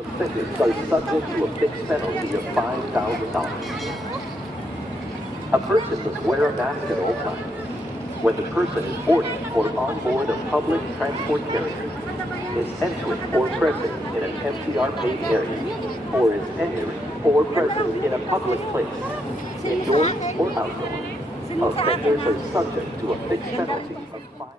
Offenders are subject to a fixed penalty of $5,000. A person must wear a mask at all times. When the person is boarding or on board a public transport carrier, is entering or present in an MTR paid area, or is entering or present in a public place, indoor or outdoor, offenders are subject to a fixed penalty of $5,000.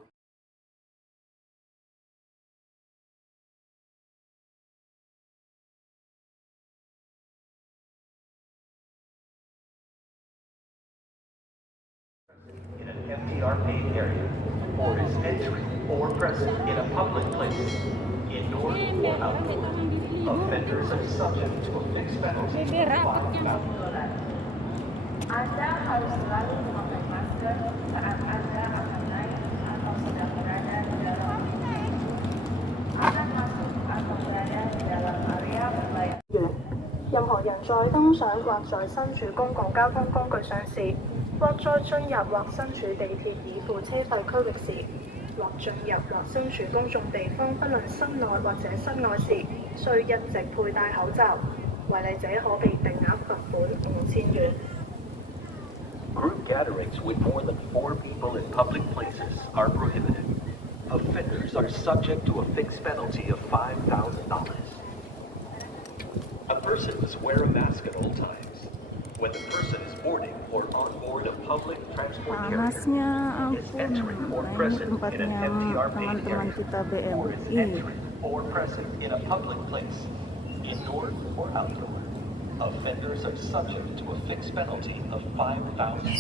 In an MTR paid area, or is entering or present in a public place, indoor or outdoor, offenders are subject to a fixed penalty of $5,000. Anda harus selalu memakai masker saat Anda akan naik atau sedang berada di dalam akan masuk atau berada di dalam area berlayar. 任何人在登上或在身處公共交通工具上時，或在進入或身處地鐵已付車費區域時，或進入或身處公眾地方，不論室內或者室外時，須一直佩戴口罩。違例者可被定額罰款5000元。Group gatherings with more than 4 people in public places are prohibited. Offenders are subject to a fixed penalty of $5,000. A person must wear a mask at all times. When the person is boarding or on board a public transport carrier, is entering or present in an MTR paid area, or is entering or present in a public place, indoor or outdoor, offenders are subject to a fixed penalty of $5,000.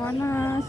Panas.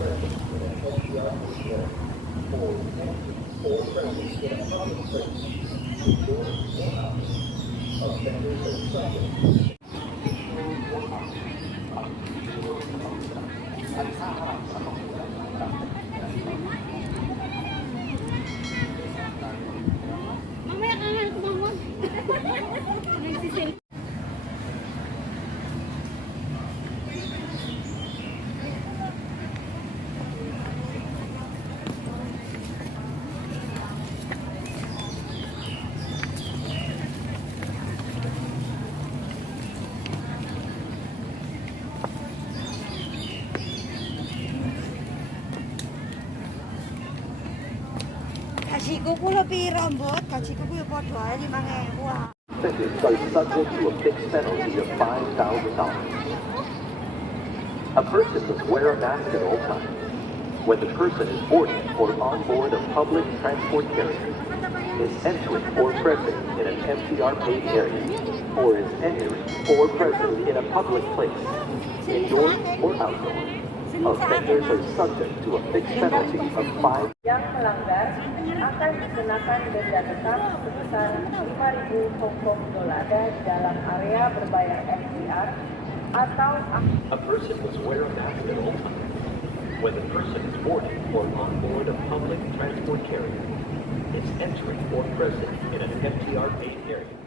Mamaya kangen aku bangun. Gajiku kulo piro, Mbok? Gajiku kuwi padha ae 5.000. Offenders are subject to a fixed penalty of $5,000. A person must wear a mask at all times. When the person is boarding or on board a public transport carrier, is entering or present in an MTR paid area, or is entering or present in a public place, indoor or outdoor, offenders are subject to a fixed penalty of $5,000. Yang melanggar akan dikenakan denda tetap sebesar 5.000 hongkong dolar dalam area berbayar MTR atau A person must wear a mask at all times. When the person is boarding or on board a public transport carrier, is entering or present in an MTR paid area,